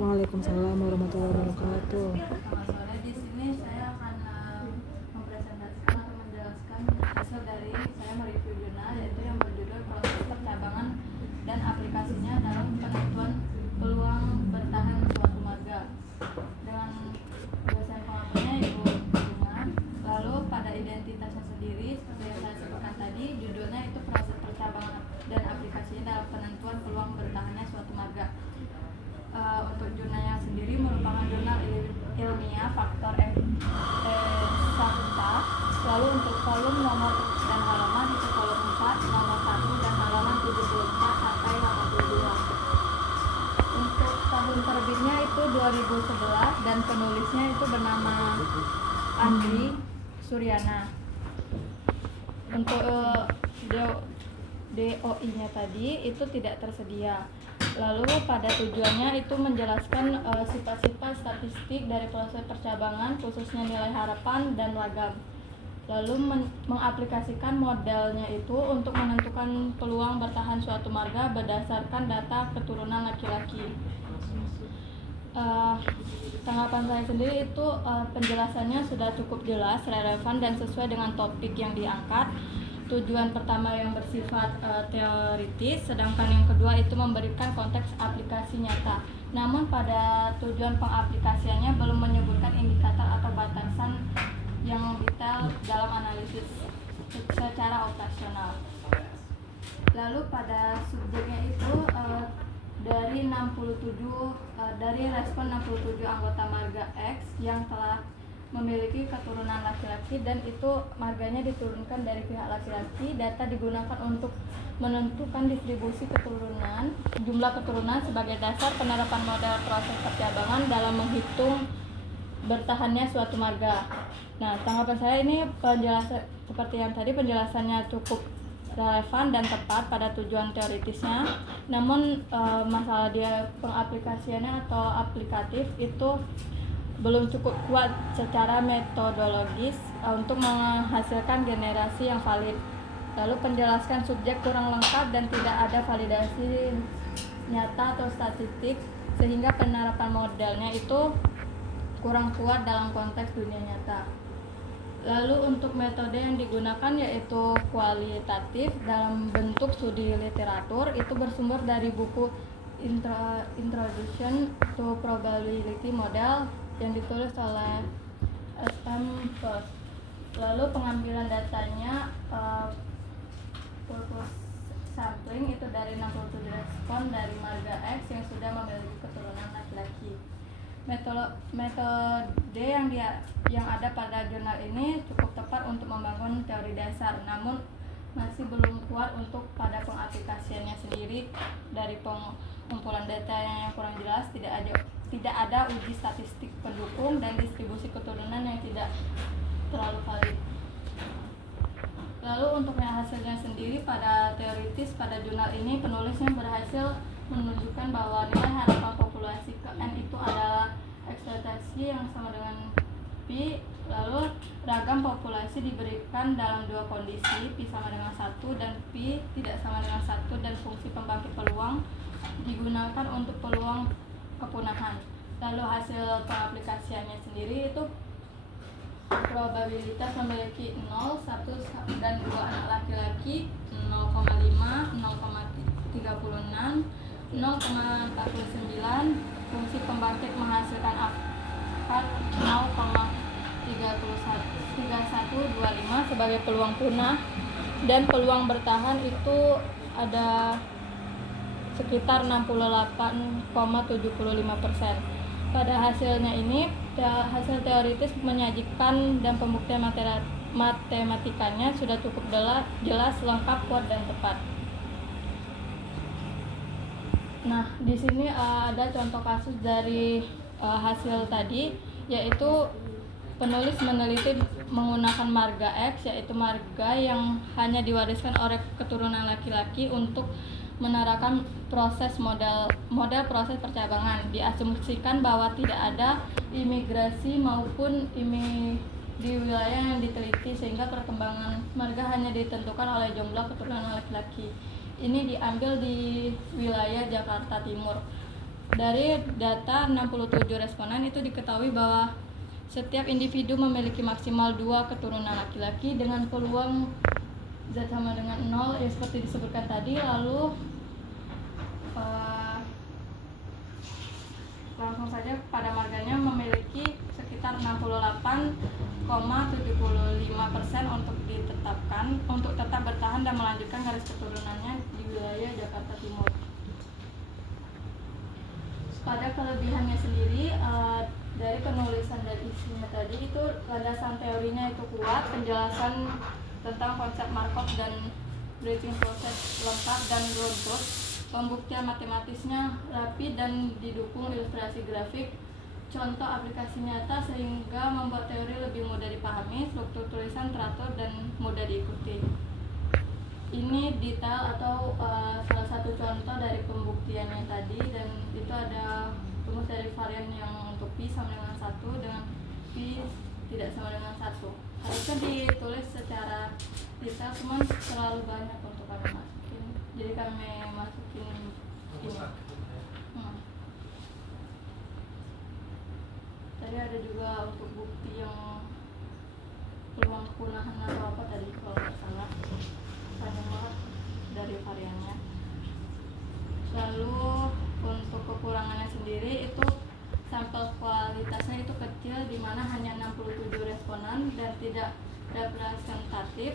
Waalaikumsalam warahmatullahi wabarakatuh. Selamat sore. Di sini saya akan mempresentasikan atau menjelaskan hasil dari saya mereview jurnal, yaitu yang berjudul proses percabangan dan aplikasinya dalam penentuan peluang bertahan suatu marga. Dengan dosen pengaturnya Ibu Bunga. Lalu pada identitasnya sendiri, seperti yang saya sebutkan tadi, judulnya itu proses percabangan dan aplikasinya dalam penentuan peluang bertahannya suatu marga. Untuk jurnalnya sendiri merupakan jurnal ilmiah faktor Sahuta. Lalu untuk kolom nomor dan halaman itu kolom 4, nomor 1 dan halaman 74 sampai 82. Untuk tahun terbitnya itu 2011 dan penulisnya itu bernama Andri Suryana. Untuk DOI-nya tadi itu tidak tersedia. Lalu pada tujuannya itu menjelaskan sifat-sifat statistik dari proses percabangan, khususnya nilai harapan dan lagam. Lalu mengaplikasikan modelnya itu untuk menentukan peluang bertahan suatu marga berdasarkan data keturunan laki-laki. Tanggapan saya sendiri itu penjelasannya sudah cukup jelas, relevan dan sesuai dengan topik yang diangkat. Tujuan pertama yang bersifat teoritis, sedangkan yang kedua itu memberikan konteks aplikasi nyata. Namun pada tujuan pengaplikasiannya belum menyebutkan indikator atau batasan yang detail dalam analisis secara operasional. Lalu pada subjeknya itu dari respon 67 anggota marga X yang telah memiliki keturunan laki-laki dan itu marganya diturunkan dari pihak laki-laki. Data digunakan untuk menentukan distribusi keturunan, jumlah keturunan sebagai dasar penerapan model proses percabangan dalam menghitung bertahannya suatu marga. Nah, tanggapan saya ini penjelasan seperti yang tadi, penjelasannya cukup relevan dan tepat pada tujuan teoritisnya. Namun masalah dia pengaplikasiannya atau aplikatif itu belum cukup kuat secara metodologis untuk menghasilkan generasi yang valid. Lalu penjelasan subjek kurang lengkap dan tidak ada validasi nyata atau statistik, sehingga penerapan modelnya itu kurang kuat dalam konteks dunia nyata. Lalu untuk metode yang digunakan yaitu kualitatif dalam bentuk studi literatur, itu bersumber dari buku Introduction to Probability Model yang ditulis oleh SM First. Lalu pengambilan datanya purpose sampling itu dari 67 respon dari marga X yang sudah memiliki keturunan laki-laki. Metode yang ada pada jurnal ini cukup tepat untuk membangun teori dasar, namun masih belum kuat untuk pada pengaplikasiannya sendiri. Dari pengumpulan data yang kurang jelas, tidak ada uji statistik pendukung dan distribusi keturunan yang tidak terlalu valid. Lalu untuk hasilnya sendiri pada teoritis, pada jurnal ini penulisnya berhasil menunjukkan bahwa nilai harapan populasi ke N itu adalah ekspektasi yang sama dengan P. Lalu ragam populasi diberikan dalam dua kondisi, P sama dengan 1 dan P tidak sama dengan 1, dan fungsi pembangkit peluang digunakan untuk peluang kepunahan. Lalu hasil pengaplikasiannya sendiri itu probabilitas memiliki 0, 1 dan 2 anak laki-laki 0,5, 0,36, 0,49. Fungsi pembangkit menghasilkan akar 0,3125 sebagai peluang punah, dan peluang bertahan itu ada sekitar 68,75%. Pada hasilnya ini, hasil teoritis menyajikan dan pembuktian matematikanya sudah cukup jelas, lengkap, kuat, dan tepat. Nah, di sini ada contoh kasus dari hasil tadi, yaitu penulis meneliti menggunakan marga X, yaitu marga yang hanya diwariskan oleh keturunan laki-laki untuk menerapkan model proses percabangan. Diasumsikan bahwa tidak ada imigrasi maupun di wilayah yang diteliti, sehingga perkembangan marga hanya ditentukan oleh jumlah keturunan laki-laki. Ini diambil di wilayah Jakarta Timur. Dari data 67 responden itu diketahui bahwa setiap individu memiliki maksimal 2 keturunan laki-laki dengan peluang Z sama dengan 0 ya seperti disebutkan tadi. Lalu langsung saja pada marganya memiliki sekitar 68,75% untuk tetap bertahan dan melanjutkan garis keturunannya di wilayah Jakarta Timur. Pada kelebihannya sendiri, dari penulisan dan isinya tadi itu landasan teorinya itu kuat, penjelasan tentang konsep Markov dan bridging proses lengkap dan robust, pembuktian matematisnya rapi dan didukung ilustrasi grafik, contoh aplikasi nyata sehingga membuat teori lebih mudah dipahami, struktur tulisan teratur dan mudah diikuti. Ini detail atau salah satu contoh dari pembuktiannya tadi, dan itu ada rumus dari varian yang untuk pi sama dengan 1 dengan pi tidak sama dengan 1. Harusnya ditulis secara detail, cuman terlalu banyak untuk kami masukin, jadi kami masukin ini. Tadi ada juga untuk bukti yang peluang kepunahan atau apa tadi kalau nggak salah, panjang banget dari variannya. Lalu untuk kekurangannya sendiri itu sampel kualitasnya itu kecil, di mana hanya 67 responden dan tidak representatif.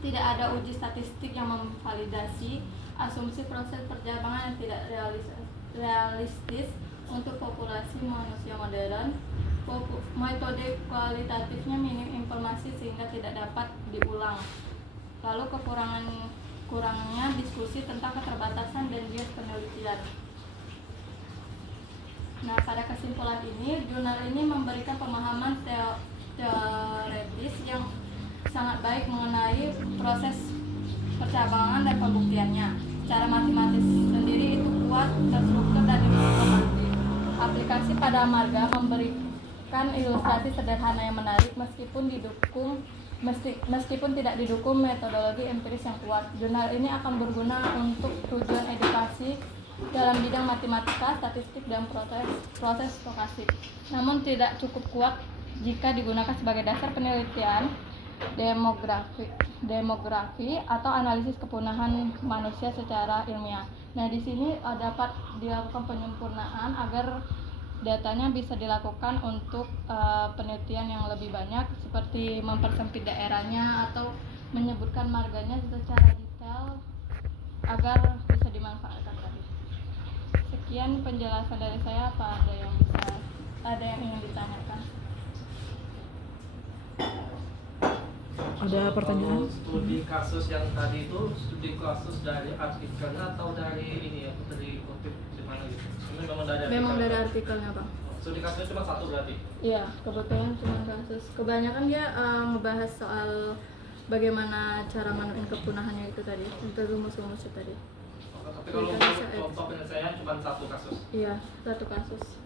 Tidak ada uji statistik yang memvalidasi asumsi proses perjalangan yang tidak realistis untuk populasi manusia modern. Metode kualitatifnya minim informasi sehingga tidak dapat diulang. Lalu kurangnya diskusi tentang keterbatasan dan bias penelitian. Nah, pada kesimpulan ini, jurnal ini memberikan pemahaman teoretis yang sangat baik mengenai proses percabangan dan pembuktiannya. Secara matematis sendiri itu kuat, terstruktur dan informatif. Aplikasi pada marga memberikan ilustrasi sederhana yang menarik meskipun tidak didukung metodologi empiris yang kuat. Jurnal ini akan berguna untuk tujuan edukasi dalam bidang matematika, statistik, dan proses stokastik. Namun tidak cukup kuat jika digunakan sebagai dasar penelitian demografi atau analisis kepunahan manusia secara ilmiah. Nah, di sini dapat dilakukan penyempurnaan agar datanya bisa dilakukan untuk penelitian yang lebih banyak, seperti mempersempit daerahnya atau menyebutkan marganya secara detail agar bisa dimanfaatkan tadi. Sekian penjelasan dari saya. Apa ada yang ingin ditanyakan? Ada pertanyaan? Kalau studi kasus yang tadi itu studi kasus dari artikelnya atau dari ini ya, dari kutip di mana gitu? Ini Memang dari artikelnya, Bang. Studi kasusnya cuma satu berarti? Iya, kebetulan cuma kasus. Kebanyakan dia ngebahas soal bagaimana cara menemukan kepunahannya itu tadi, untuk rumus-rumusnya tadi. Tapi kalau untuk contoh penyelesaian cuma satu kasus? Iya, satu kasus.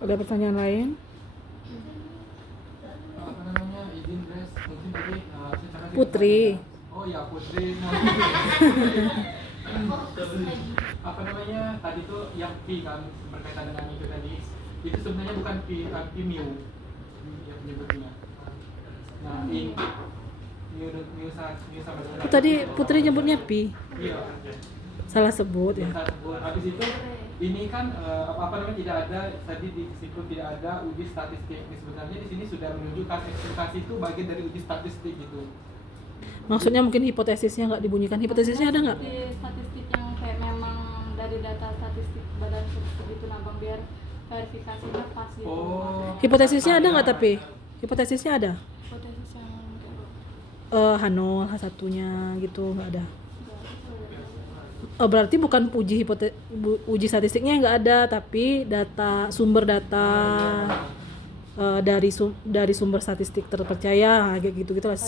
Ada pertanyaan lain? Apa namanya, izin Grace, mungkin tadi secara Putri. Oh ya, Putri. Apa namanya, tadi tuh yang pi kan berkaitan dengan itu tadi, itu sebenarnya bukan pi mu yang menyebutnya. Nah, ini mu sama dengan Tadi Putri nyebutnya pi. iya. Salah sebut ya. Habis itu ini kan apa namanya, tidak ada tadi di situ tidak ada uji statistik. Sebenarnya di sini sudah menunjukkan ekspektasi itu bagian dari uji statistik gitu. Maksudnya mungkin hipotesisnya nggak dibunyikan. Hipotesisnya ada nggak? Statistik yang kayak memang dari data statistik badan statistik itu nabang biar verifikasinya pas gitu. Oh. Hipotesisnya ada nggak tapi? Hipotesisnya ada? Hipotesis yang H0, H1-nya gitu nggak ada. Berarti bukan uji statistiknya nggak ada, tapi sumber data dari sumber statistik terpercaya kayak gitu lah.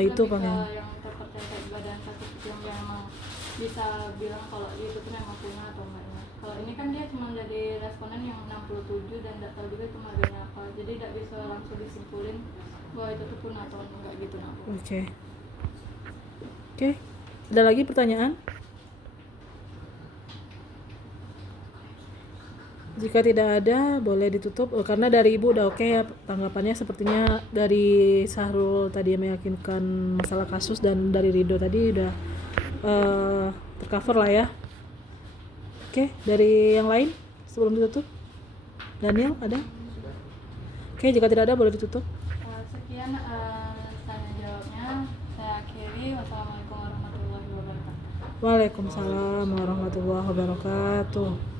Itu Pak paling. yang terpercaya kayak badan statistik yang memang bisa bilang kalau itu tuh memang punya atau enggaknya. Kalau ini kan dia cuma dari responden yang 67 dan nggak tahu juga itu marganya apa, jadi tidak bisa langsung disimpulin bahwa itu tuh punya atau enggak gitu. Oke. Ada lagi pertanyaan? Jika tidak ada, boleh ditutup. Karena dari Ibu udah oke ya tanggapannya. Sepertinya dari Sahrul tadi yang meyakinkan masalah kasus, dan dari Rido tadi udah tercover lah ya. Oke, dari yang lain sebelum ditutup? Daniel, ada? Oke, jika tidak ada boleh ditutup. Sekian tanya jawabnya. Saya akhiri. Wassalamualaikum warahmatullahi wabarakatuh. Waalaikumsalam warahmatullahi wabarakatuh.